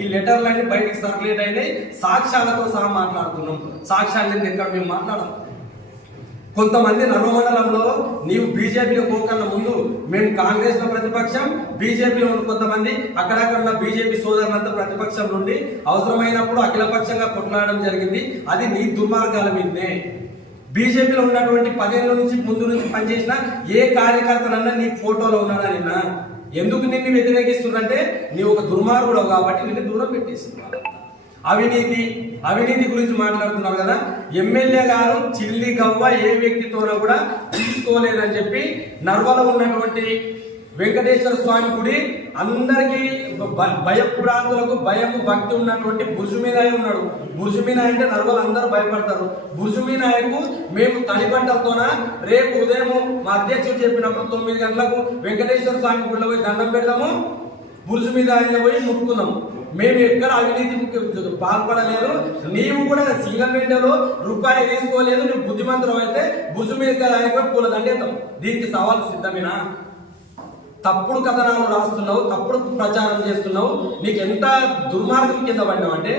ఈ లెటర్లన్నీ బయటికి సర్క్యులేట్ అయినాయి, సాక్ష్యాలతో సహా మాట్లాడుతున్నాం. సాక్ష్యాలు ఎక్కడ మేము మాట్లాడము. కొంతమంది నర్మమండలంలో నీవు బీజేపీలో పోకన్నా ముందు మేము కాంగ్రెస్ లో ప్రతిపక్షం, బీజేపీలో కొంతమంది అక్కడక్కడ ఉన్న బీజేపీ సోదరులంతా ప్రతిపక్షం నుండి అవసరమైనప్పుడు అఖిలపక్షంగా కొట్లాడడం జరిగింది. అది నీ దుర్మార్గాల మీదనే. బీజేపీలో ఉన్నటువంటి 10 ఏళ్ళ నుంచి ముందు నుంచి పనిచేసిన ఏ కార్యకర్తలన్నా నీ ఫోటోలో ఉన్నాడా నిన్న? ఎందుకు నిన్ను వ్యతిరేకిస్తుందంటే నీ ఒక దుర్మార్గుడు కాబట్టి నిన్ను దూరం పెట్టేసింది. అవినీతి గురించి మాట్లాడుతున్నారు కదా. ఎమ్మెల్యే గారు చిల్లి గవ్వ ఏ వ్యక్తితోనో కూడా తీసుకోలేదని చెప్పి నర్వలో ఉన్నటువంటి వెంకటేశ్వర స్వామి గుడి అందరికీ భయపురాంతులకు భయము భక్తి ఉన్నటువంటి బుర్జుమీనాయ ఉన్నాడు. బుర్జుమీనాయ అంటే నర్వలు అందరూ భయపడతారు. బుర్జుమీనాయకు మేము తడి బట్టలతోన రేపు ఉదయం మా అధ్యక్షుడు చెప్పినప్పుడు 9 గంటలకు వెంకటేశ్వర స్వామి గుడిలో పోయి దండం పెడతాము, బుర్జు మీద పోయి ముట్టుకున్నాము. మేము ఎక్కడ అవినీతికి పాల్పడలేదు. నీవు కూడా సింగల్ విండోలో రూపాయి తీసుకోలేదు. నువ్వు బుద్ధిమంతులు అయితే బుర్జు మీద పూల దండేద్దాం. దీనికి సవాలు సిద్ధమేనా? తప్పుడు కథనాలు రాస్తున్నావు, తప్పుడు ప్రచారం చేస్తున్నావు. నీకు ఎంత దుర్మార్గం కింద పడినావు అంటే